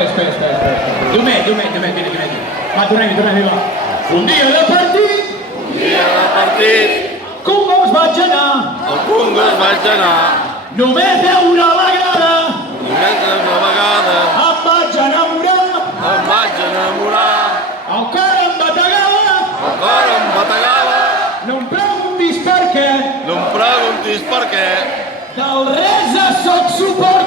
espera. Llumet, vine. Va, tornem-hi, va. Un dia de partit, Congo es vaig anar, al Congo es vaig anar, només veure la grada, només una vegada, em vaig enamorar, el cor em bategava, el cor em bategava, no em preguntis per què, no em preguntis per què, del res a soc suport